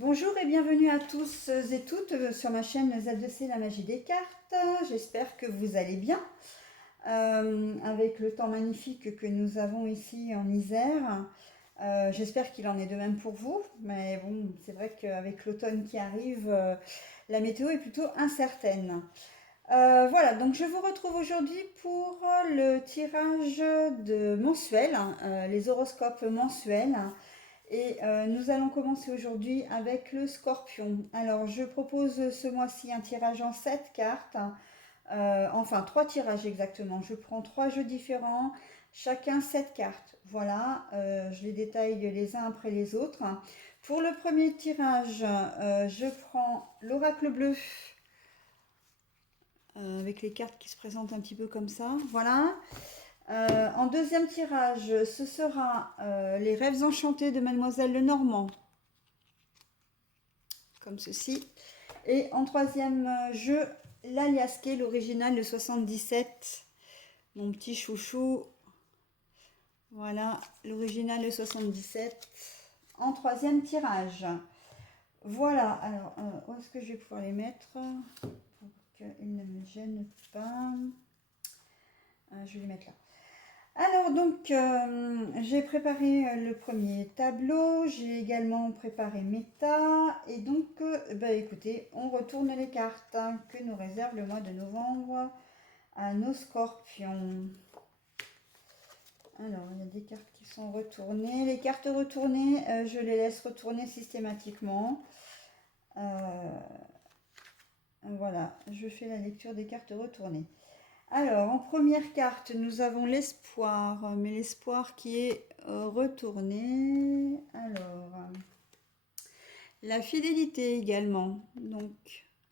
Bonjour et bienvenue à tous et toutes sur ma chaîne Z2C La Magie des Cartes. J'espère que vous allez bien avec le temps magnifique que nous avons ici en Isère. J'espère qu'il en est de même pour vous, mais bon, c'est vrai qu'avec l'automne qui arrive, la météo est plutôt incertaine. Voilà, donc je vous retrouve aujourd'hui pour le tirage de mensuel, les horoscopes mensuels. Et nous allons commencer aujourd'hui avec le scorpion. Alors, je propose ce mois-ci un tirage en 7 cartes, enfin 3 tirages exactement. Je prends 3 jeux différents, chacun 7 cartes. Voilà, je les détaille les uns après les autres. Pour le premier tirage, je prends l'oracle bleu avec les cartes qui se présentent un petit peu comme ça. Voilà. En deuxième tirage, ce sera les rêves enchantés de Mademoiselle Lenormand, comme ceci. Et en troisième jeu, l'Aliasqué, l'original de 77, mon petit chouchou. Voilà, l'original de 77, en troisième tirage. Voilà, alors où est-ce que je vais pouvoir les mettre pour qu'ils ne me gênent pas. Je vais les mettre là. Alors donc, j'ai préparé le premier tableau, j'ai également préparé Méta, et donc, bah, écoutez, on retourne les cartes que nous réserve le mois de novembre à nos scorpions. Alors, il y a des cartes qui sont retournées. Les cartes retournées, je les laisse retourner systématiquement. Voilà, je fais la lecture des cartes retournées. Alors, en première carte, nous avons l'espoir, mais l'espoir qui est retourné. Alors, la fidélité également, donc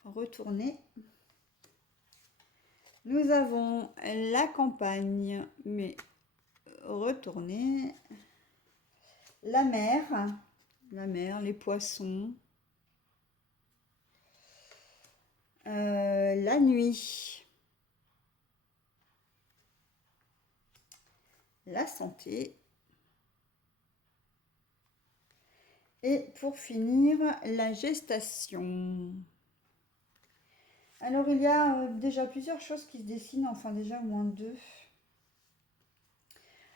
retourné. Nous avons la campagne, mais retourné. La mer, les poissons. La nuit. La santé. Et pour finir, la gestation. Alors il y a déjà plusieurs choses qui se dessinent, enfin déjà au moins deux.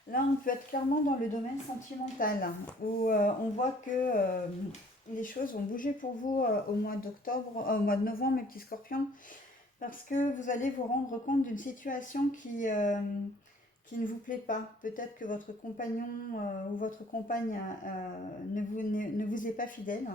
Là on peut être clairement dans le domaine sentimental, où on voit que les choses vont bouger pour vous au mois d'octobre, au mois de novembre mes petits scorpions, parce que vous allez vous rendre compte d'une situation qui ne vous plaît pas. Peut-être que votre compagnon ou votre compagne ne vous est pas fidèle.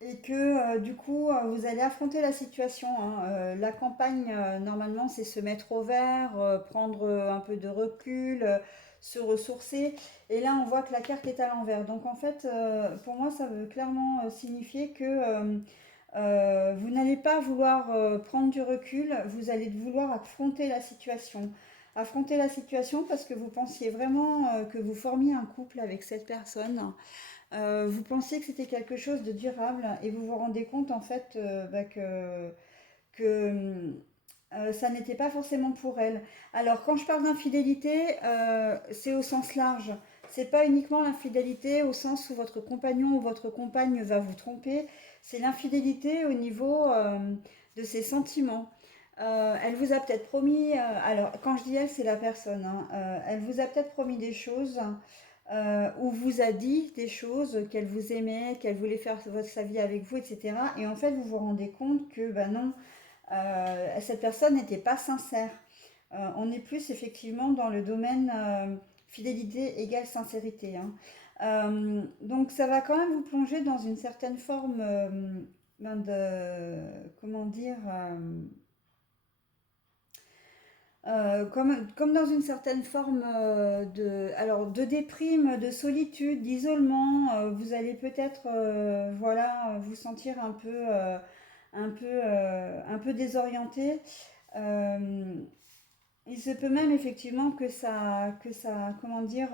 Et que du coup, vous allez affronter la situation, hein. La campagne, normalement, c'est se mettre au vert, prendre un peu de recul, se ressourcer. Et là, on voit que la carte est à l'envers. Donc en fait, pour moi, ça veut clairement signifier que vous n'allez pas vouloir prendre du recul, vous allez vouloir affronter la situation. Affronter la situation parce que vous pensiez vraiment que vous formiez un couple avec cette personne. Vous pensiez que c'était quelque chose de durable et vous vous rendez compte en fait bah, que ça n'était pas forcément pour elle. Alors quand je parle d'infidélité, c'est au sens large. C'est pas uniquement l'infidélité au sens où votre compagnon ou votre compagne va vous tromper, c'est l'infidélité au niveau de ses sentiments. Elle vous a peut-être promis, alors quand je dis elle, c'est la personne, hein, elle vous a peut-être promis des choses ou vous a dit des choses qu'elle vous aimait, qu'elle voulait faire sa vie avec vous, etc. Et en fait, vous vous rendez compte que ben non, cette personne n'était pas sincère. On est plus effectivement dans le domaine fidélité égale sincérité, hein. Donc ça va quand même vous plonger dans une certaine forme ben comment dire, comme dans une certaine forme alors de déprime, de solitude, d'isolement, vous allez peut-être voilà, vous sentir un peu désorienté. Euh, il se peut même effectivement que ça comment dire,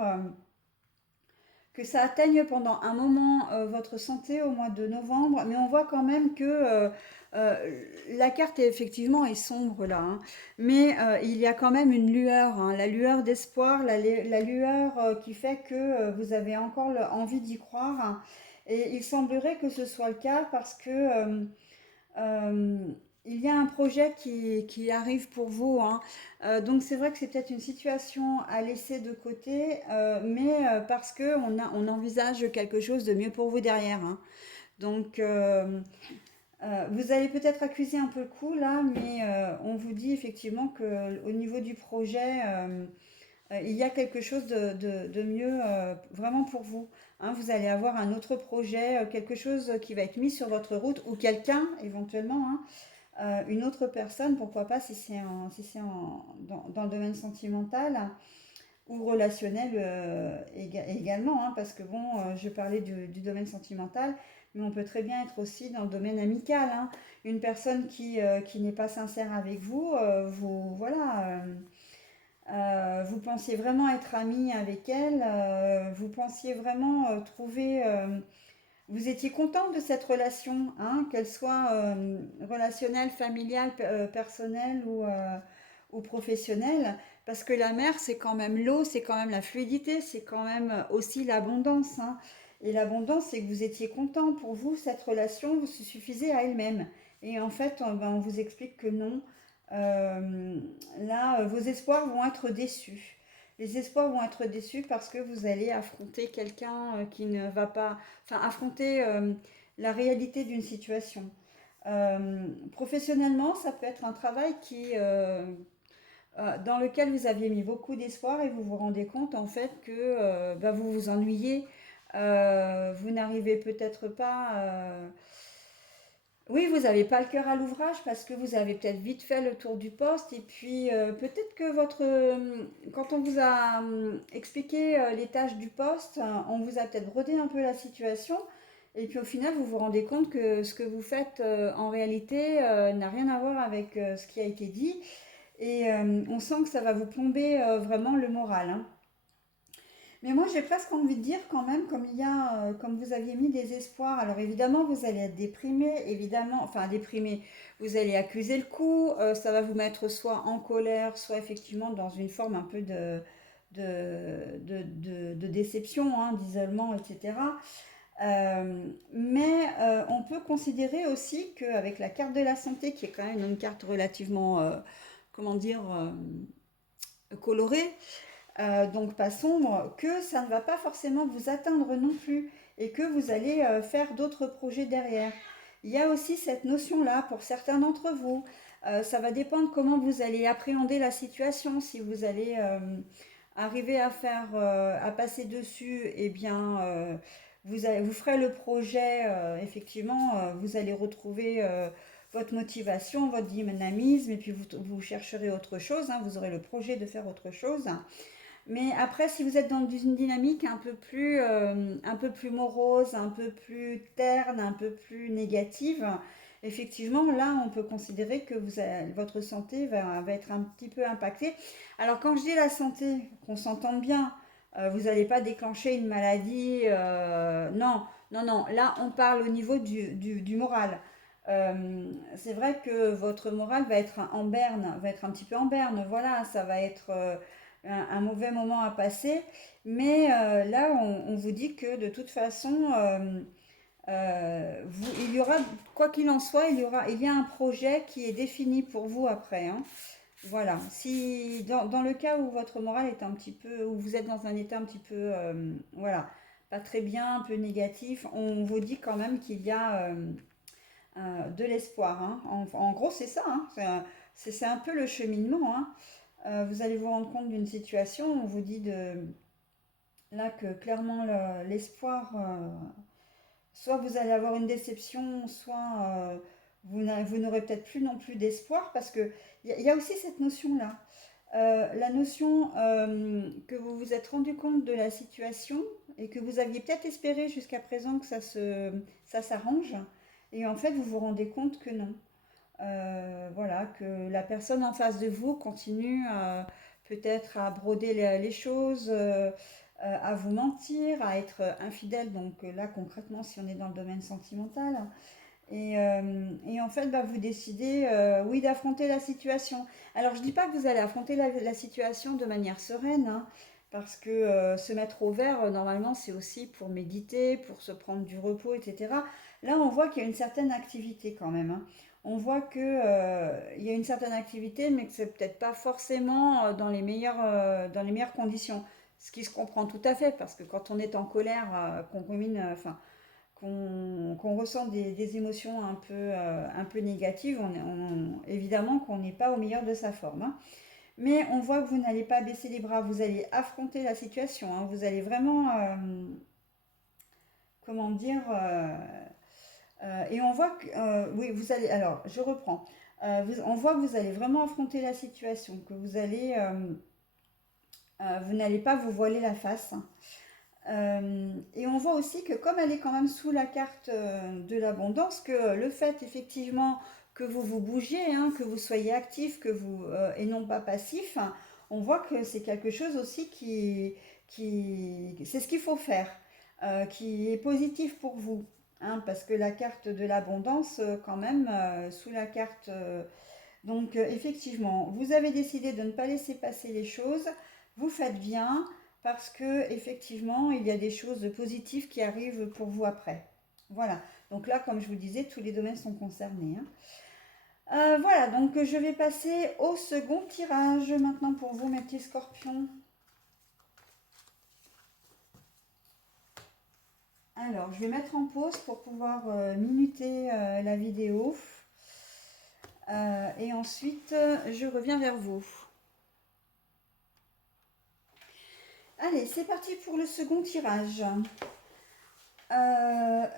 que ça atteigne pendant un moment votre santé au mois de novembre, mais on voit quand même que la carte effectivement est sombre là, hein, mais il y a quand même une lueur, hein, la lueur d'espoir, la lueur qui fait que vous avez encore envie d'y croire, hein. Et il semblerait que ce soit le cas parce que euh, il y a un projet qui arrive pour vous, hein. Donc c'est vrai que c'est peut-être une situation à laisser de côté, mais parce que on envisage quelque chose de mieux pour vous derrière, hein. Donc vous allez peut-être accuser un peu le coup là, mais on vous dit effectivement que au niveau du projet, il y a quelque chose de mieux vraiment pour vous, hein. Vous allez avoir un autre projet, quelque chose qui va être mis sur votre route ou quelqu'un éventuellement, hein, une autre personne, pourquoi pas si c'est dans le domaine sentimental ou relationnel également, hein, parce que bon, je parlais du domaine sentimental, mais on peut très bien être aussi dans le domaine amical, hein. Une personne qui n'est pas sincère avec vous, voilà, vous pensiez vraiment être ami avec elle, vous pensiez vraiment trouver vous étiez contente de cette relation, hein, qu'elle soit relationnelle, familiale, personnelle ou professionnelle, parce que la mer, c'est quand même l'eau, c'est quand même la fluidité, c'est quand même aussi l'abondance, hein. Et l'abondance, c'est que vous étiez content pour vous, cette relation vous suffisait à elle-même. Et en fait, on vous explique que non. Là, vos espoirs vont être déçus. Les espoirs vont être déçus parce que vous allez affronter quelqu'un qui ne va pas, enfin affronter la réalité d'une situation. Professionnellement, ça peut être un travail dans lequel vous aviez mis beaucoup d'espoir et vous vous rendez compte en fait que bah, vous vous ennuyez, vous n'arrivez peut-être pas. Oui, vous n'avez pas le cœur à l'ouvrage parce que vous avez peut-être vite fait le tour du poste et puis peut-être que quand on vous a expliqué les tâches du poste, on vous a peut-être brodé un peu la situation et puis au final vous vous rendez compte que ce que vous faites en réalité n'a rien à voir avec ce qui a été dit et on sent que ça va vous plomber vraiment le moral, hein. Mais moi, j'ai presque envie de dire quand même, comme vous aviez mis des espoirs, alors évidemment, vous allez être déprimé, évidemment, enfin déprimé, vous allez accuser le coup, ça va vous mettre soit en colère, soit effectivement dans une forme un peu de déception, hein, d'isolement, etc. Mais on peut considérer aussi qu'avec la carte de la santé, qui est quand même une carte relativement, comment dire, colorée, donc pas sombre, que ça ne va pas forcément vous atteindre non plus et que vous allez faire d'autres projets derrière. Il y a aussi cette notion-là pour certains d'entre vous. Ça va dépendre comment vous allez appréhender la situation. Si vous allez arriver à passer dessus, eh bien, vous ferez le projet, effectivement, vous allez retrouver votre motivation, votre dynamisme, et puis vous chercherez autre chose, hein, vous aurez le projet de faire autre chose. Mais après, si vous êtes dans une dynamique un peu plus morose, un peu plus terne, un peu plus négative, effectivement, là, on peut considérer que votre santé va être un petit peu impactée. Alors, quand je dis la santé, qu'on s'entende bien, vous n'allez pas déclencher une maladie. Non, non, non. Là, on parle au niveau du moral. C'est vrai que votre morale va être en berne, va être un petit peu en berne. Voilà, ça va être un mauvais moment à passer. Mais là, on vous dit que de toute façon, il y aura, quoi qu'il en soit, il y a un projet qui est défini pour vous après, hein. Voilà. Si dans le cas où votre morale est un petit peu, où vous êtes dans un état un petit peu, voilà, pas très bien, un peu négatif, on vous dit quand même qu'il y a de l'espoir, hein. En gros, c'est ça, hein. C'est un peu le cheminement, hein. Vous allez vous rendre compte d'une situation, on vous dit là que clairement l'espoir, soit vous allez avoir une déception, soit vous n'aurez peut-être plus non plus d'espoir, parce que il y a aussi cette notion-là. La notion que vous vous êtes rendu compte de la situation et que vous aviez peut-être espéré jusqu'à présent que ça s'arrange, et en fait vous vous rendez compte que non. Voilà, que la personne en face de vous continue peut-être à broder les choses, à vous mentir, à être infidèle. Donc là, concrètement, si on est dans le domaine sentimental. Et en fait, bah, vous décidez, oui, d'affronter la situation. Alors, je dis pas que vous allez affronter la situation de manière sereine, hein, parce que se mettre au vert, normalement, c'est aussi pour méditer, pour se prendre du repos, etc. Là, on voit qu'il y a une certaine activité quand même, hein. On voit que, il y a une certaine activité, mais que c'est peut-être pas forcément dans les meilleures conditions. Ce qui se comprend tout à fait, parce que quand on est en colère, qu'on rumine, enfin, qu'on ressent des émotions un peu négatives, évidemment qu'on n'est pas au meilleur de sa forme, hein. Mais on voit que vous n'allez pas baisser les bras, vous allez affronter la situation, hein. Vous allez vraiment, comment dire, et on voit que, oui, vous allez, alors je reprends. On voit que vous allez vraiment affronter la situation, que vous n'allez pas vous voiler la face, hein. Et on voit aussi que comme elle est quand même sous la carte de l'abondance, que le fait effectivement que vous vous bougiez, hein, que vous soyez actif, et non pas passif, hein, on voit que c'est quelque chose aussi c'est ce qu'il faut faire, qui est positif pour vous, hein, parce que la carte de l'abondance, quand même, sous la carte, donc effectivement, vous avez décidé de ne pas laisser passer les choses, vous faites bien parce que effectivement, il y a des choses positives qui arrivent pour vous après. Voilà. Donc là, comme je vous disais, tous les domaines sont concernés, hein. Voilà, donc je vais passer au second tirage maintenant pour vous, mes petits scorpions. Alors, je vais mettre en pause pour pouvoir minuter la vidéo. Et ensuite, je reviens vers vous. Allez, c'est parti pour le second tirage.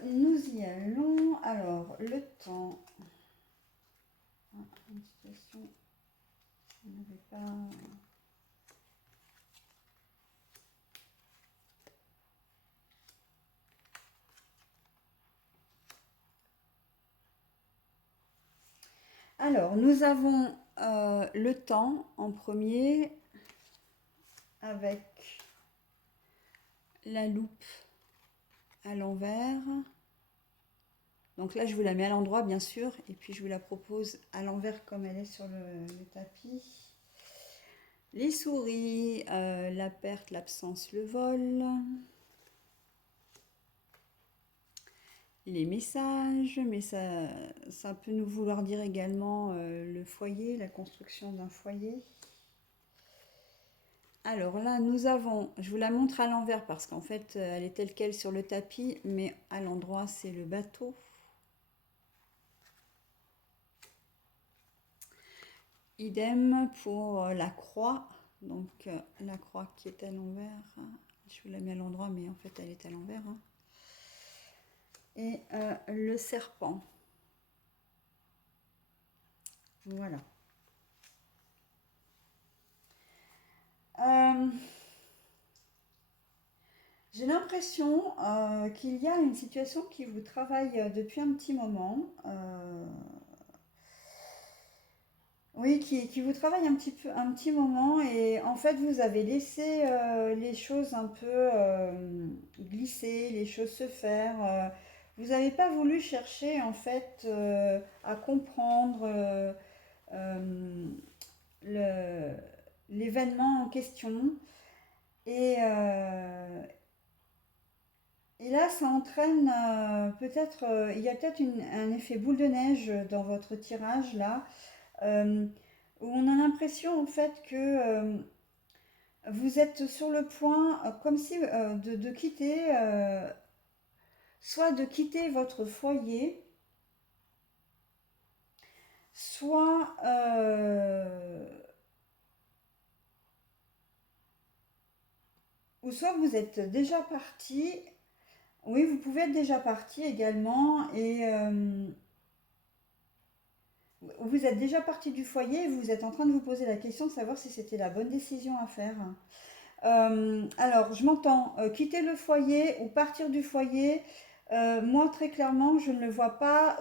Nous y allons. Alors, le temps. Ah, une situation. On n'avait pas. Alors, nous avons le temps en premier avec la loupe à l'envers. Donc là, je vous la mets à l'endroit, bien sûr, et puis je vous la propose à l'envers comme elle est sur le tapis. Les souris, la perte, l'absence, le vol. Les messages, mais ça peut nous vouloir dire également le foyer, la construction d'un foyer. Alors là, nous avons, je vous la montre à l'envers parce qu'en fait, elle est telle quelle sur le tapis, mais à l'endroit, c'est le bateau. Idem pour la croix, donc la croix qui est à l'envers. Je vous la mets à l'endroit, mais en fait, elle est à l'envers, hein. Et le serpent. Voilà. J'ai l'impression qu'il y a une situation qui vous travaille depuis un petit moment. Oui, qui vous travaille un petit moment et en fait vous avez laissé les choses un peu glisser, les choses se faire. Vous n'avez pas voulu chercher en fait à comprendre euh, le- l'événement en question. Et, euh, et là, ça entraîne peut-être, il y a peut-être un effet boule de neige dans votre tirage là, euh, où on a l'impression en fait que vous êtes sur le point, comme si de quitter, soit de quitter votre foyer, soit ou soit vous êtes déjà parti. Oui, vous pouvez être déjà parti également et vous êtes déjà parti du foyer et vous êtes en train de vous poser la question de savoir si c'était la bonne décision à faire. Alors, je m'entends quitter le foyer ou partir du foyer. Moi, très clairement, je ne le vois pas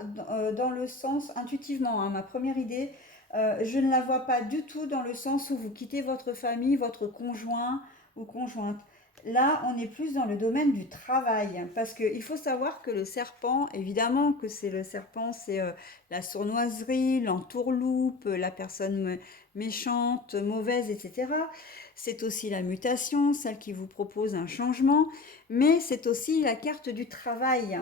dans le sens, intuitivement, hein, ma première idée, je ne la vois pas du tout dans le sens où vous quittez votre famille, votre conjoint ou conjointe. Là, on est plus dans le domaine du travail, parce qu'il faut savoir que le serpent, évidemment que c'est le serpent, c'est la sournoiserie, l'entourloupe, la personne méchante, mauvaise, etc. C'est aussi la mutation, celle qui vous propose un changement, mais c'est aussi la carte du travail.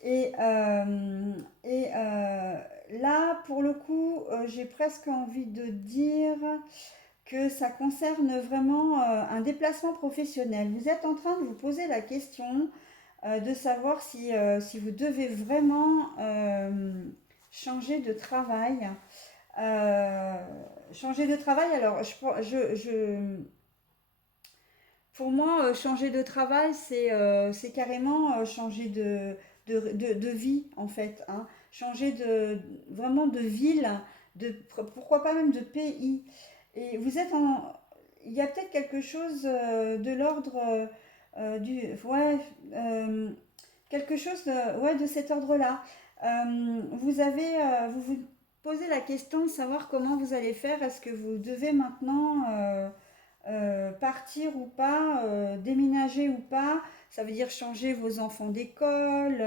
Et, euh, et là, pour le coup, j'ai presque envie de dire que ça concerne vraiment un déplacement professionnel. Vous êtes en train de vous poser la question de savoir si vous devez vraiment changer de travail. Euh, changer de travail, alors pour moi, changer de travail, c'est carrément changer de vie, en fait, hein. Changer vraiment de ville, pourquoi pas même de pays. Et vous êtes en... Il y a peut-être quelque chose de l'ordre Ouais, euh, quelque chose de cet ordre-là. Vous vous posez la question de savoir comment vous allez faire. Est-ce que vous devez maintenant partir ou pas, déménager ou pas, ça veut dire changer vos enfants d'école.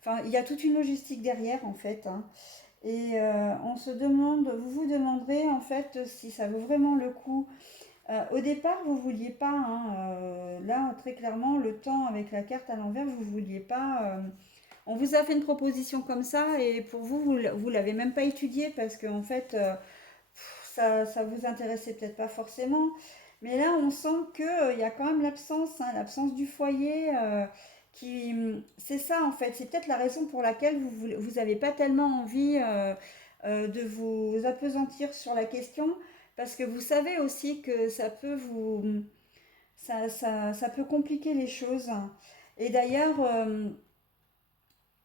Enfin, il y a toute une logistique derrière en fait, hein. Et on se demande, vous vous demanderez en fait si ça vaut vraiment le coup. Au départ, vous vouliez pas, hein, là très clairement, le temps avec la carte à l'envers, vous vouliez pas. On vous a fait une proposition comme ça et pour vous, vous l'avez même pas étudié parce que en fait, ça vous intéressait peut-être pas forcément. Mais là, on sent qu'il y a quand même l'absence, hein, l'absence du foyer. C'est ça en fait. C'est peut-être la raison pour laquelle vous n'avez pas tellement envie de vous appesantir sur la question, parce que vous savez aussi que ça peut compliquer les choses. Et d'ailleurs,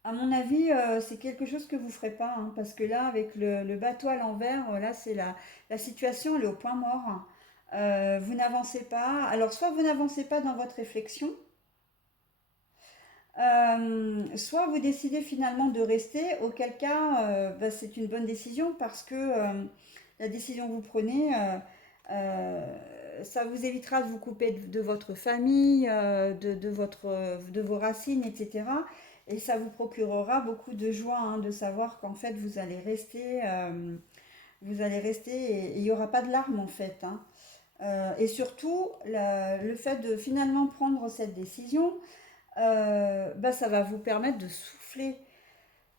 à mon avis, c'est quelque chose que vous ne ferez pas, hein, parce que là, avec le bateau à l'envers, là, c'est la situation, elle est au point mort. Vous n'avancez pas. Alors, soit vous n'avancez pas dans votre réflexion, soit vous décidez finalement de rester, auquel cas, bah, c'est une bonne décision parce que la décision que vous prenez, ça vous évitera de vous couper de votre famille, de vos racines, etc. Et ça vous procurera beaucoup de joie, hein, de savoir qu'en fait vous allez rester et il n'y aura pas de larmes en fait, hein. Et surtout, le fait de finalement prendre cette décision, bah, ça va vous permettre de souffler.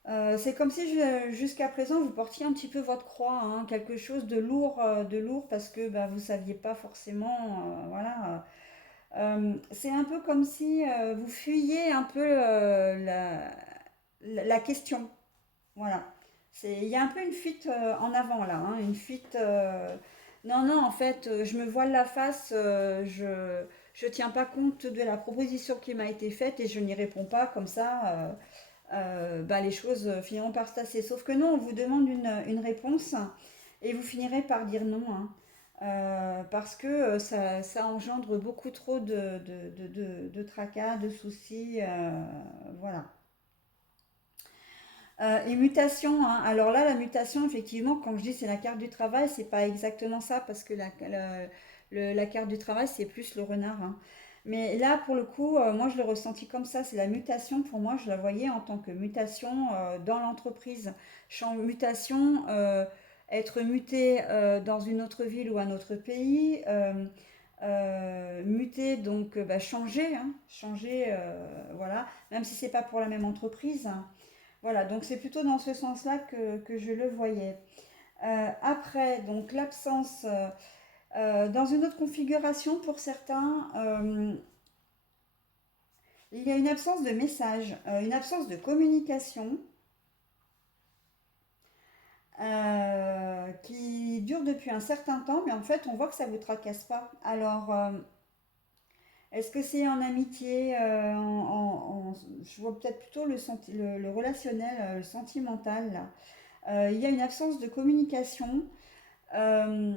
C'est comme si jusqu'à présent vous portiez un petit peu votre croix, hein, quelque chose de lourd parce que bah, vous ne saviez pas forcément, voilà. C'est un peu comme si vous fuyiez un peu la question, voilà. Il y a un peu une fuite en avant là, hein, une fuite. Non, non, en fait, je me voile la face, je tiens pas compte de la proposition qui m'a été faite et je n'y réponds pas comme ça. Bah, les choses finiront par se tasser. Sauf que non, on vous demande une réponse et vous finirez par dire non, hein. Parce que ça engendre beaucoup trop de tracas, de soucis, voilà. Et mutation, hein. Alors là, la mutation, effectivement, quand je dis c'est la carte du travail, c'est pas exactement ça, parce que la carte du travail, c'est plus le renard, hein. Mais là, pour le coup, moi, je l'ai ressenti comme ça. C'est la mutation, pour moi, je la voyais en tant que mutation dans l'entreprise. Mutation, être muté dans une autre ville ou un autre pays. Muter, donc bah, changer, hein, changer, voilà, même si c'est pas pour la même entreprise, hein. Voilà, donc c'est plutôt dans ce sens-là que je le voyais. Après, donc l'absence, dans une autre configuration pour certains, il y a une absence de message, une absence de communication qui dure depuis un certain temps, mais en fait on voit que ça ne vous tracasse pas. Alors, est-ce que c'est en amitié, je vois peut-être plutôt le relationnel, le sentimental là. Il y a une absence de communication. euh,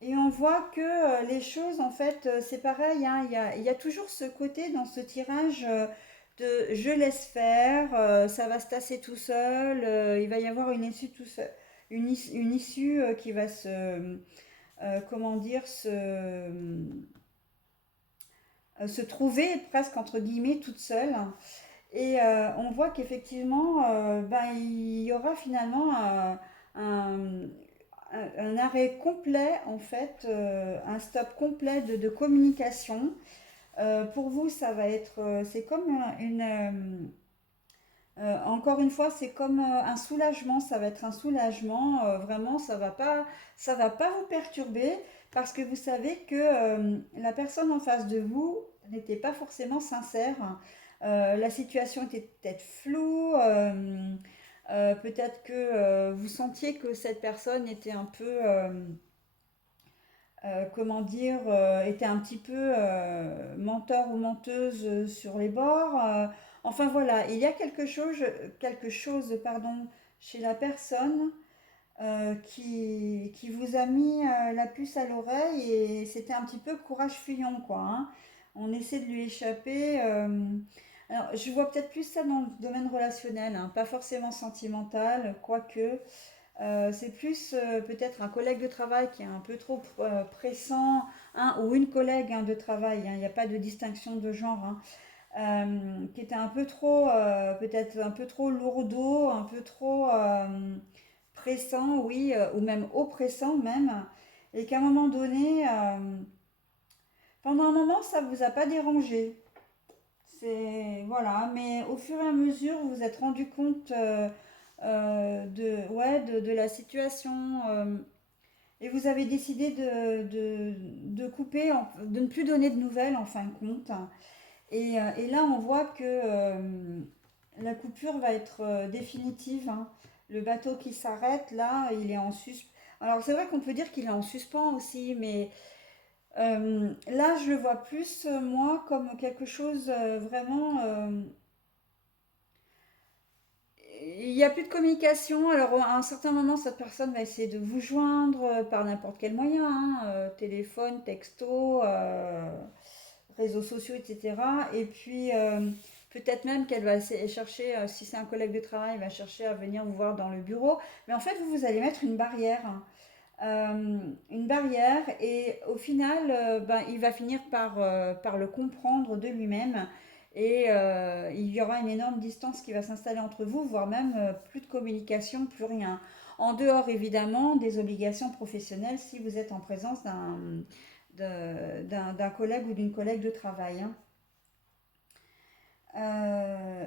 et on voit que les choses, en fait, c'est pareil, hein, il y a toujours ce côté dans ce tirage de je laisse faire, ça va se tasser tout seul, il va y avoir une issue tout seul, une issue qui va comment dire, se trouver presque entre guillemets toute seule. Et on voit qu'effectivement, il y aura finalement un, un arrêt complet, en fait, un stop complet de communication. Pour vous, ça va être, c'est comme encore une fois, c'est comme un soulagement, ça va être un soulagement, vraiment, ça va pas vous perturber parce que vous savez que la personne en face de vous n'était pas forcément sincère. La situation était peut-être floue, peut-être que vous sentiez que cette personne était un peu, comment dire, était un petit peu menteur ou menteuse sur les bords. Enfin voilà, il y a quelque chose, pardon, chez la personne qui vous a mis la puce à l'oreille et c'était un petit peu courage fuyant, quoi, hein. On essaie de lui échapper. Alors, je vois peut-être plus ça dans le domaine relationnel, hein, pas forcément sentimental, quoique. C'est plus peut-être un collègue de travail qui est un peu trop pressant, hein, ou une collègue hein, de travail, hein, il n'y a pas de distinction de genre, hein, qui était un peu trop, peut-être un peu trop lourdeau, un peu trop pressant, oui, ou même oppressant même, et qu'à un moment donné, pendant un moment, ça ne vous a pas dérangé. C'est voilà, mais au fur et à mesure, vous vous êtes rendu compte de la situation et vous avez décidé de couper, de ne plus donner de nouvelles en fin de compte. Et là, on voit que la coupure va être définitive, hein. Le bateau qui s'arrête, là, il est en suspens. Alors, c'est vrai qu'on peut dire qu'il est en suspens aussi, mais là, je le vois plus, moi, comme quelque chose vraiment. Il n'y a plus de communication. Alors, à un certain moment, cette personne va essayer de vous joindre par n'importe quel moyen, hein, téléphone, texto, réseaux sociaux, etc. Et puis, peut-être même qu'elle va essayer, chercher, si c'est un collègue de travail, elle va chercher à venir vous voir dans le bureau. Mais en fait, vous allez mettre une barrière, hein. Une barrière et au final il va finir par le comprendre de lui-même et il y aura une énorme distance qui va s'installer entre vous, voire même plus de communication, plus rien. En dehors évidemment des obligations professionnelles si vous êtes en présence d'un collègue ou d'une collègue de travail, hein.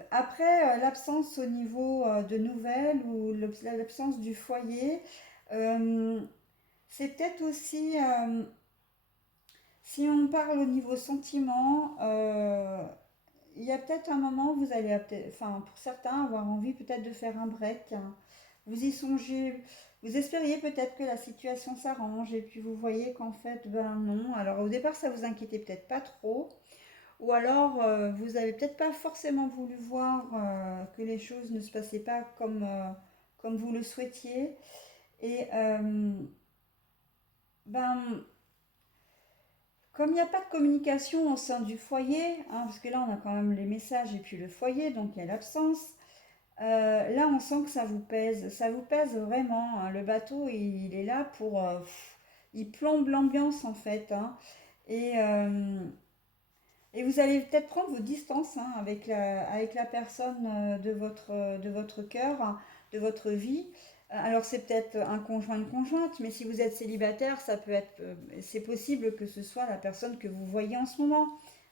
Après, l'absence au niveau de nouvelles ou l'absence du foyer, euh, c'est peut-être aussi, si on parle au niveau sentiment, il y a peut-être un moment où vous allez, enfin, pour certains, avoir envie peut-être de faire un break, hein. Vous y songez, vous espériez peut-être que la situation s'arrange et puis vous voyez qu'en fait, ben non. Alors au départ, ça vous inquiétait peut-être pas trop, ou alors vous avez peut-être pas forcément voulu voir que les choses ne se passaient pas comme vous le souhaitiez. Et ben comme il n'y a pas de communication au sein du foyer, hein, parce que là on a quand même les messages et puis le foyer, donc il y a l'absence, là on sent que ça vous pèse vraiment, hein. Le bateau il est là pour, il plombe l'ambiance en fait, hein. Et, et vous allez peut-être prendre vos distances hein, avec la personne de votre cœur, hein, de votre vie. Alors c'est peut-être un conjoint, une conjointe, mais si vous êtes célibataire, ça peut être, c'est possible que ce soit la personne que vous voyez en ce moment,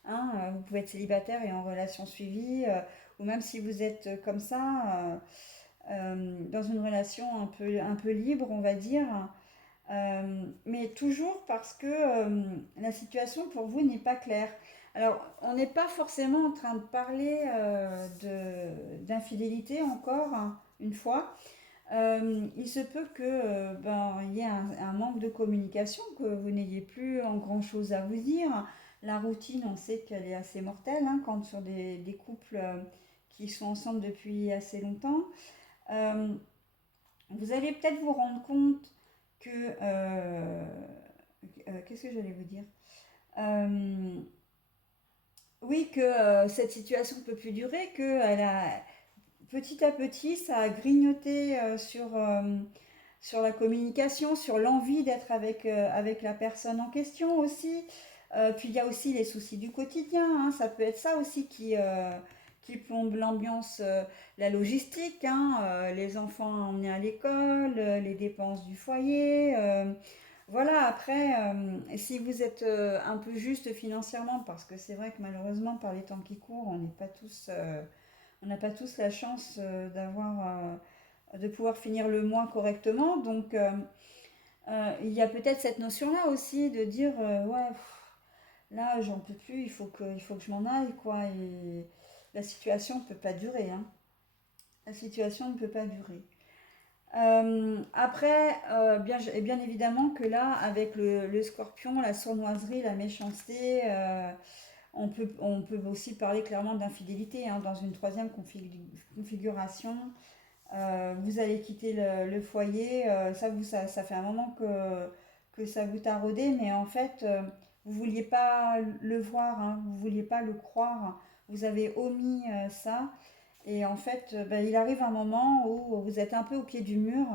hein. Vous pouvez être célibataire et en relation suivie, ou même si vous êtes comme ça, dans une relation un peu libre, on va dire. Mais toujours parce que la situation pour vous n'est pas claire. Alors, on n'est pas forcément en train de parler d'infidélité encore, hein, une fois. Il se peut que il y ait un manque de communication, que vous n'ayez plus en grand-chose à vous dire. La routine, on sait qu'elle est assez mortelle hein, quand sur des couples qui sont ensemble depuis assez longtemps. Euh, Vous allez peut-être vous rendre compte que... qu'est-ce que j'allais vous dire? Euh, oui, que cette situation ne peut plus durer, que petit à petit, ça a grignoté sur la communication, sur l'envie d'être avec la personne en question aussi. Puis il y a aussi les soucis du quotidien, hein. Ça peut être ça aussi qui plombe l'ambiance, la logistique, hein, les enfants à emmener à l'école, les dépenses du foyer. Voilà, après, si vous êtes un peu juste financièrement, parce que c'est vrai que malheureusement, par les temps qui courent, on n'a pas tous la chance de pouvoir finir le mois correctement. Donc, il y a peut-être cette notion-là aussi de dire, ouais, là, j'en peux plus, il faut que je m'en aille, quoi. Et la situation ne peut pas durer, hein. La situation ne peut pas durer. Après, bien évidemment que là, avec le scorpion, la sournoiserie, la méchanceté, on peut aussi parler clairement d'infidélité, hein, dans une troisième configuration. Vous allez quitter le foyer, ça fait un moment que ça vous taraudait, mais en fait, vous vouliez pas le voir, hein, vous vouliez pas le croire, vous avez omis ça, et en fait, ben, il arrive un moment où vous êtes un peu au pied du mur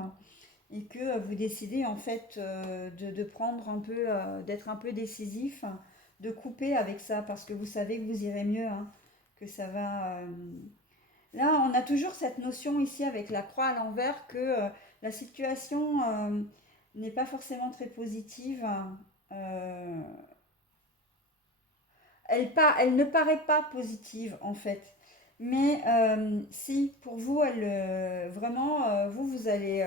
et que vous décidez en fait de prendre un peu, d'être un peu décisif, de couper avec ça, parce que vous savez que vous irez mieux, hein, que ça va. Là, on a toujours cette notion ici avec la croix à l'envers que la situation n'est pas forcément très positive. Euh, elle ne paraît pas positive en fait. Mais si, pour vous, vraiment, vous allez...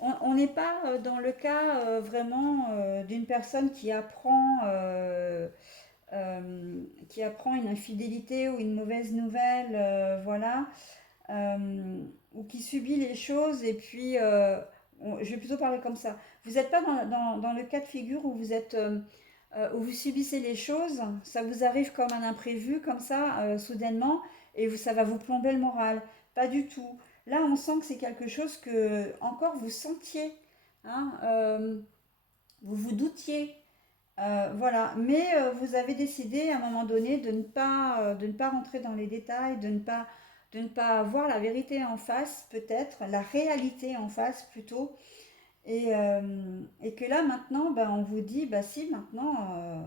on n'est pas dans le cas vraiment d'une personne qui apprend une infidélité ou une mauvaise nouvelle, voilà, ou qui subit les choses et puis je vais plutôt parler comme ça. Vous n'êtes pas dans le cas de figure où où vous subissez les choses, ça vous arrive comme un imprévu, comme ça, soudainement, et ça va vous plomber le moral. Pas du tout. Là, on sent que c'est quelque chose que encore vous sentiez, hein, vous vous doutiez, voilà, mais vous avez décidé à un moment donné de ne pas rentrer dans les détails, de ne pas voir la vérité en face, peut-être, la réalité en face plutôt, et que là maintenant, ben, on vous dit, bah si, maintenant,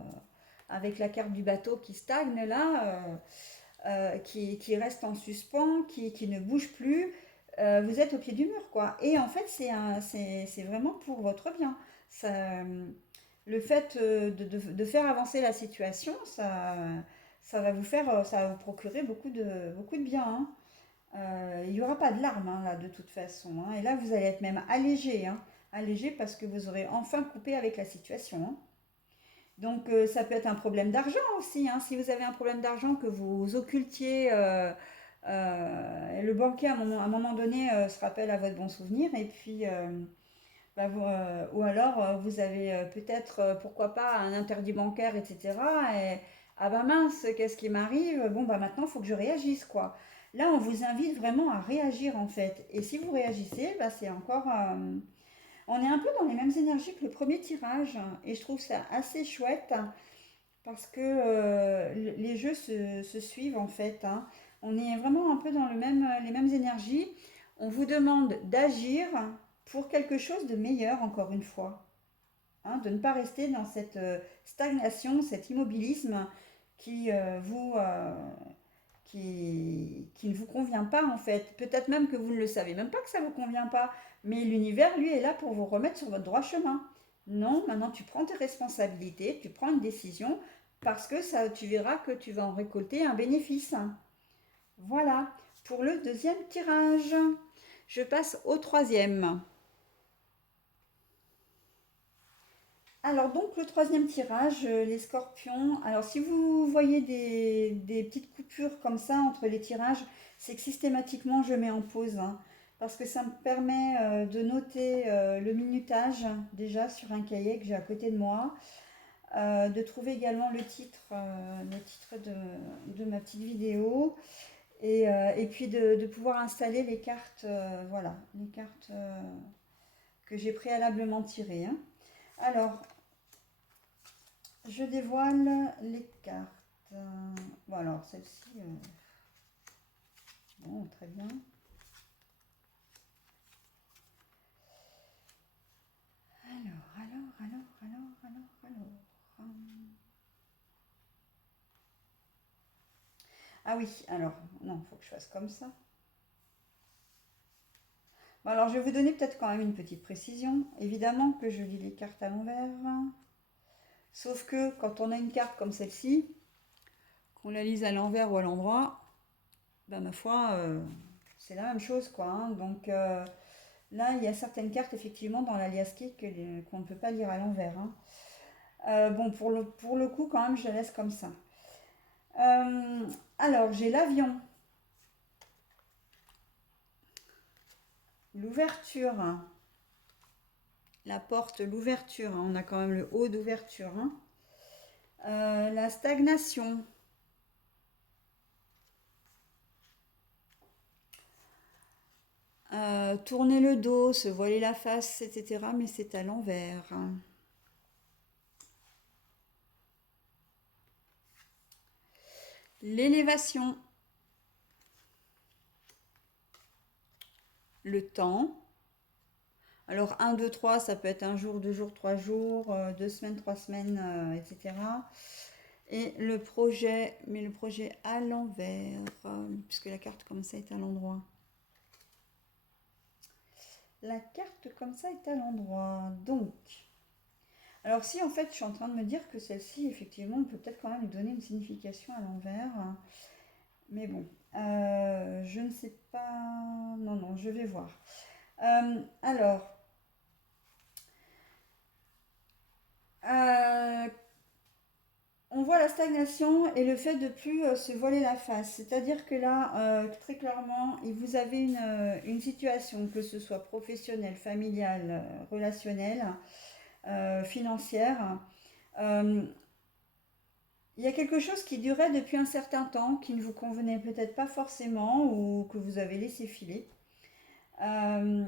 avec la carte du bateau qui stagne là, qui reste en suspens, qui ne bouge plus, vous êtes au pied du mur, quoi. Et en fait, c'est vraiment pour votre bien. Ça, le fait de faire avancer la situation, ça va vous procurer beaucoup de bien, hein. Il n'y aura pas de larmes, hein, là, de toute façon, hein. Et là, vous allez être même allégé, hein. Allégé parce que vous aurez enfin coupé avec la situation, hein. Donc, ça peut être un problème d'argent aussi, hein. Si vous avez un problème d'argent que vous occultiez, le banquier à un moment donné se rappelle à votre bon souvenir, et puis bah, ou alors vous avez peut-être, pourquoi pas, un interdit bancaire, etc. Et ah bah mince, qu'est-ce qui m'arrive? Bon bah maintenant il faut que je réagisse, quoi. Là, on vous invite vraiment à réagir en fait. Et si vous réagissez, bah, c'est encore, on est un peu dans les mêmes énergies que le premier tirage, et je trouve ça assez chouette parce que les jeux se suivent en fait, hein. On est vraiment un peu dans les mêmes énergies. On vous demande d'agir pour quelque chose de meilleur, encore une fois, hein, de ne pas rester dans cette stagnation, cet immobilisme qui, qui ne vous convient pas en fait. Peut-être même que vous ne le savez même pas que ça ne vous convient pas, mais l'univers, lui, est là pour vous remettre sur votre droit chemin. Non, maintenant tu prends tes responsabilités, tu prends une décision, parce que ça, tu verras que tu vas en récolter un bénéfice. Voilà, pour le deuxième tirage. Je passe au troisième. Alors donc le troisième tirage, les scorpions. Alors si vous voyez des petites coupures comme ça entre les tirages, c'est que systématiquement je mets en pause, hein, parce que ça me permet de noter le minutage déjà sur un cahier que j'ai à côté de moi, de trouver également le titre de ma petite vidéo, et puis de pouvoir installer les cartes, voilà, les cartes que j'ai préalablement tirées, hein. Alors, je dévoile les cartes. Bon, alors celle-ci, bon, très bien. Alors. Ah oui, alors, non, il faut que je fasse comme ça. Bon, alors, je vais vous donner peut-être quand même une petite précision. Évidemment que je lis les cartes à l'envers. Sauf que quand on a une carte comme celle-ci, qu'on la lise à l'envers ou à l'endroit, ben, ma foi, c'est la même chose, quoi, hein. Donc, là, il y a certaines cartes, effectivement, dans l'alias key qu'on ne peut pas lire à l'envers, hein. Bon, pour le coup, quand même, je la laisse comme ça. Euh, alors, j'ai l'avion, l'ouverture, hein. La porte, l'ouverture, hein. On a quand même le haut d'ouverture, hein. La stagnation, tourner le dos, se voiler la face, etc. Mais c'est à l'envers, hein. L'élévation, le temps. Alors 1, 2, 3, ça peut être un jour, 2 jours, 3 jours, 2 semaines, 3 semaines, etc. Et le projet, mais le projet à l'envers, puisque la carte comme ça est à l'endroit. La carte comme ça est à l'endroit. Donc, alors si en fait je suis en train de me dire que celle-ci, effectivement, on peut peut-être quand même lui donner une signification à l'envers. Mais bon, je ne sais pas. Non, non, je vais voir. Alors, euh, on voit la stagnation et le fait de plus se voiler la face. C'est-à-dire que là, très clairement, vous avez une situation, que ce soit professionnelle, familiale, relationnelle, financière. Euh, il y a quelque chose qui durait depuis un certain temps, qui ne vous convenait peut-être pas forcément ou que vous avez laissé filer. Euh,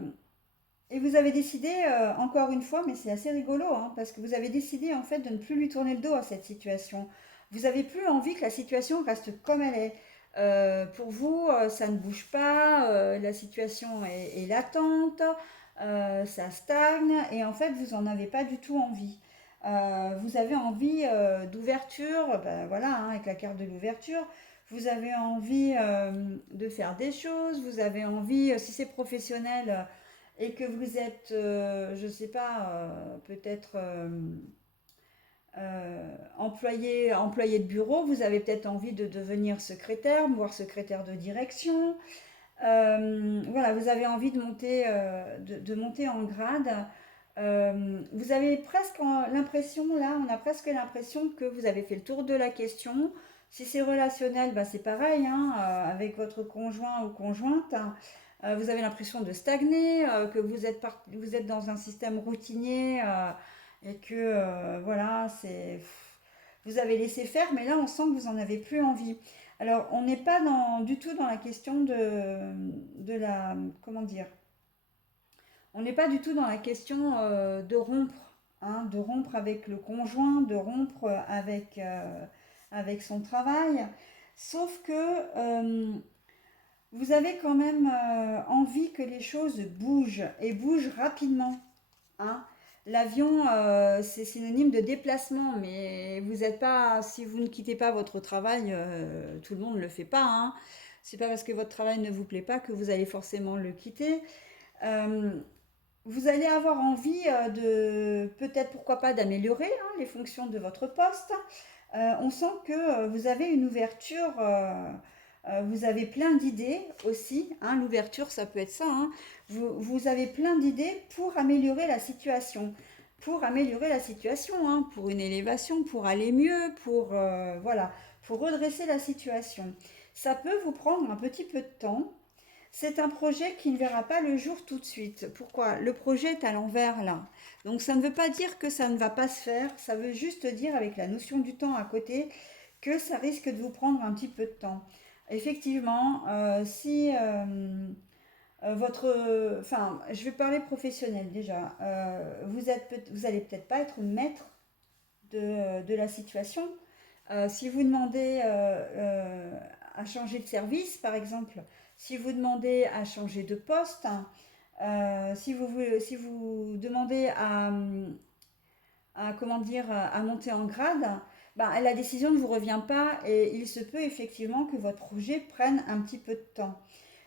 et vous avez décidé, encore une fois, mais c'est assez rigolo, hein, parce que vous avez décidé en fait de ne plus lui tourner le dos à cette situation. Vous avez plus envie que la situation reste comme elle est. Pour vous, ça ne bouge pas, la situation est latente, ça stagne, et en fait, vous n'en avez pas du tout envie. Vous avez envie d'ouverture, ben voilà, hein, avec la carte de l'ouverture. Vous avez envie de faire des choses, vous avez envie, si c'est professionnel, et que vous êtes, je ne sais pas, peut-être employé de bureau, vous avez peut-être envie de devenir secrétaire, voire secrétaire de direction. Voilà, vous avez envie de monter en grade. Vous avez presque l'impression, là, on a presque l'impression que vous avez fait le tour de la question. Si c'est relationnel, bah, c'est pareil, hein, avec votre conjoint ou conjointe, hein. Vous avez l'impression de stagner, que vous êtes dans un système routinier et que voilà, vous avez laissé faire, mais là on sent que vous en avez plus envie. Alors on n'est pas du tout dans la question de la, comment dire, on n'est pas du tout dans la question de rompre, hein, de rompre avec le conjoint, de rompre avec son travail. Sauf que vous avez quand même envie que les choses bougent et bougent rapidement, hein. L'avion, c'est synonyme de déplacement, mais vous n'êtes pas, si vous ne quittez pas votre travail, tout le monde ne le fait pas, hein. C'est pas parce que votre travail ne vous plaît pas que vous allez forcément le quitter. Euh, Vous allez avoir envie de, peut-être pourquoi pas, d'améliorer, hein, les fonctions de votre poste. On sent que vous avez une ouverture, vous avez plein d'idées aussi, hein. L'ouverture, ça peut être ça, hein. Vous avez plein d'idées pour améliorer la situation. Pour améliorer la situation, hein, pour une élévation, pour aller mieux, voilà, pour redresser la situation. Ça peut vous prendre un petit peu de temps. C'est un projet qui ne verra pas le jour tout de suite. Pourquoi? Le projet est à l'envers là. Donc ça ne veut pas dire que ça ne va pas se faire, ça veut juste dire avec la notion du temps à côté que ça risque de vous prendre un petit peu de temps. Effectivement, si enfin, je vais parler professionnel déjà. Vous allez peut-être pas être maître de la situation. Si vous demandez à changer de service, par exemple, si vous demandez à changer de poste, si vous demandez comment dire, à monter en grade, ben, la décision ne vous revient pas et il se peut effectivement que votre projet prenne un petit peu de temps.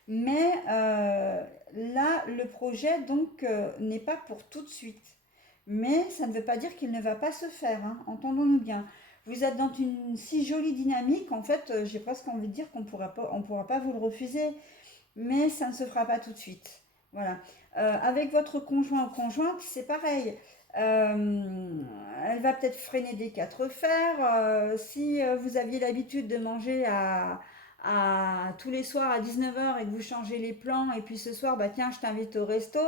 Mais là, le projet donc n'est pas pour tout de suite. Mais ça ne veut pas dire qu'il ne va pas se faire, hein, entendons-nous bien. Vous êtes dans une si jolie dynamique, en fait, j'ai presque envie de dire qu'on on pourra pas vous le refuser, mais ça ne se fera pas tout de suite. Voilà. Avec votre conjoint ou conjointe, c'est pareil. Elle va peut-être freiner des quatre fers. Si vous aviez l'habitude de manger tous les soirs à 19 h et que vous changez les plans, et puis ce soir, bah tiens, je t'invite au resto.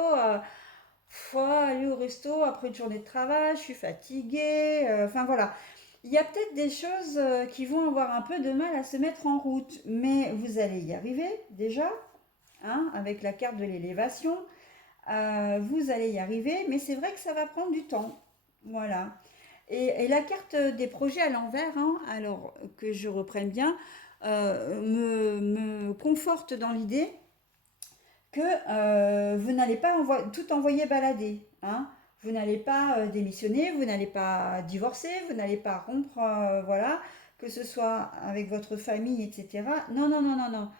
Faut aller au resto après une journée de travail, je suis fatiguée. Enfin voilà. Il y a peut-être des choses qui vont avoir un peu de mal à se mettre en route, mais vous allez y arriver déjà, hein, avec la carte de l'élévation. Vous allez y arriver, mais c'est vrai que ça va prendre du temps. Voilà. Et la carte des projets à l'envers, hein, alors que je reprenne bien, me conforte dans l'idée que vous n'allez pas tout envoyer balader. Hein. Vous n'allez pas démissionner, vous n'allez pas divorcer, vous n'allez pas rompre, voilà, que ce soit avec votre famille, etc. Non, non, non, non, non.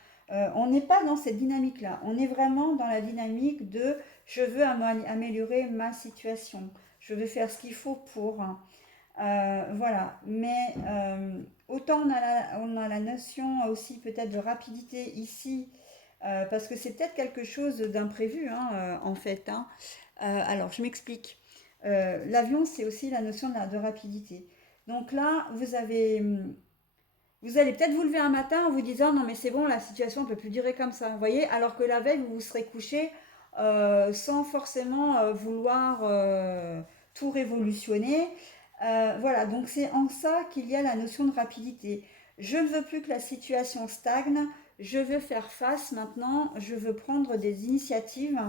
On n'est pas dans cette dynamique-là. On est vraiment dans la dynamique de je veux améliorer ma situation. Je veux faire ce qu'il faut pour. Hein. Voilà. Mais autant on a la notion aussi peut-être de rapidité ici parce que c'est peut-être quelque chose d'imprévu, hein, en fait. Hein. Alors, je m'explique. L'avion, c'est aussi la notion de rapidité. Donc là, vous allez peut-être vous lever un matin en vous disant non mais c'est bon, la situation ne peut plus durer comme ça. Vous voyez, alors que la veille, vous vous serez couché sans forcément vouloir tout révolutionner. Voilà, donc c'est en ça qu'il y a la notion de rapidité. Je ne veux plus que la situation stagne, je veux faire face maintenant, je veux prendre des initiatives,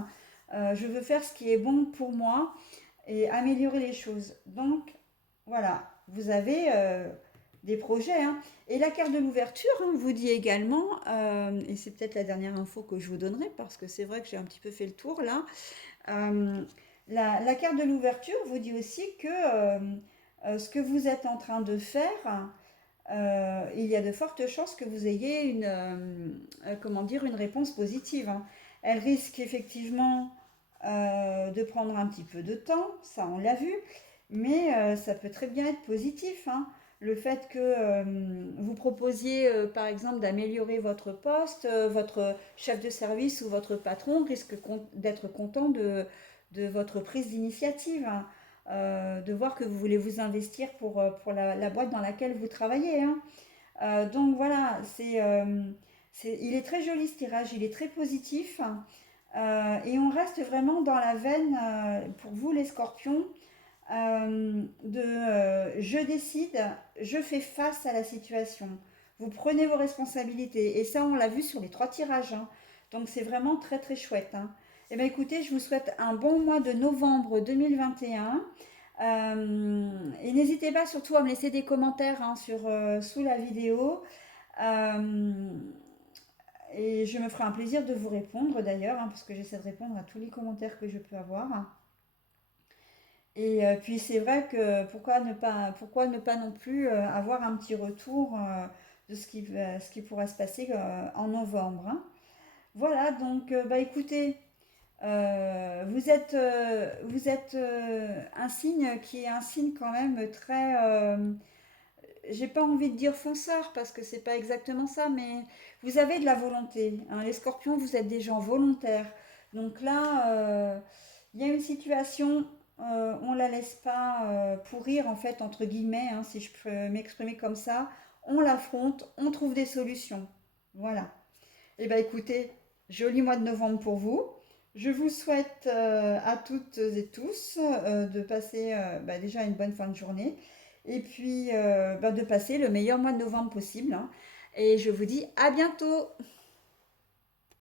je veux faire ce qui est bon pour moi et améliorer les choses. Donc voilà, vous avez des projets. Hein. Et la carte de l'ouverture hein, vous dit également, et c'est peut-être la dernière info que je vous donnerai parce que c'est vrai que j'ai un petit peu fait le tour là, euh, la carte de l'ouverture vous dit aussi que ce que vous êtes en train de faire, il y a de fortes chances que vous ayez comment dire, une réponse positive. Hein. Elle risque effectivement de prendre un petit peu de temps, ça on l'a vu, mais ça peut très bien être positif. Hein. Le fait que vous proposiez par exemple d'améliorer votre poste, votre chef de service ou votre patron risque d'être content de votre prise d'initiative. Hein. De voir que vous voulez vous investir pour la boîte dans laquelle vous travaillez. Hein. Donc voilà, il est très joli ce tirage, il est très positif. Et on reste vraiment dans la veine, pour vous les scorpions, de je décide, je fais face à la situation. Vous prenez vos responsabilités. Et ça, on l'a vu sur les 3 tirages. Hein. Donc c'est vraiment très très chouette. Hein. Eh bien écoutez, je vous souhaite un bon mois de novembre 2021. Et n'hésitez pas surtout à me laisser des commentaires hein, sous la vidéo. Euh, et je me ferai un plaisir de vous répondre d'ailleurs, hein, parce que j'essaie de répondre à tous les commentaires que je peux avoir. Et puis c'est vrai que pourquoi ne pas non plus avoir un petit retour de ce qui pourra se passer en novembre. Hein. Voilà, donc bah écoutez, vous êtes un signe qui est un signe quand même très, j'ai pas envie de dire fonceur parce que c'est pas exactement ça, mais vous avez de la volonté. Hein. Les scorpions, vous êtes des gens volontaires. Donc là, il y a une situation, on la laisse pas pourrir en fait, entre guillemets, hein, si je peux m'exprimer comme ça. On l'affronte, on trouve des solutions. Voilà. Eh bien écoutez, joli mois de novembre pour vous. Je vous souhaite à toutes et tous de passer bah, déjà une bonne fin de journée et puis bah, de passer le meilleur mois de novembre possible. Hein. Et je vous dis à bientôt.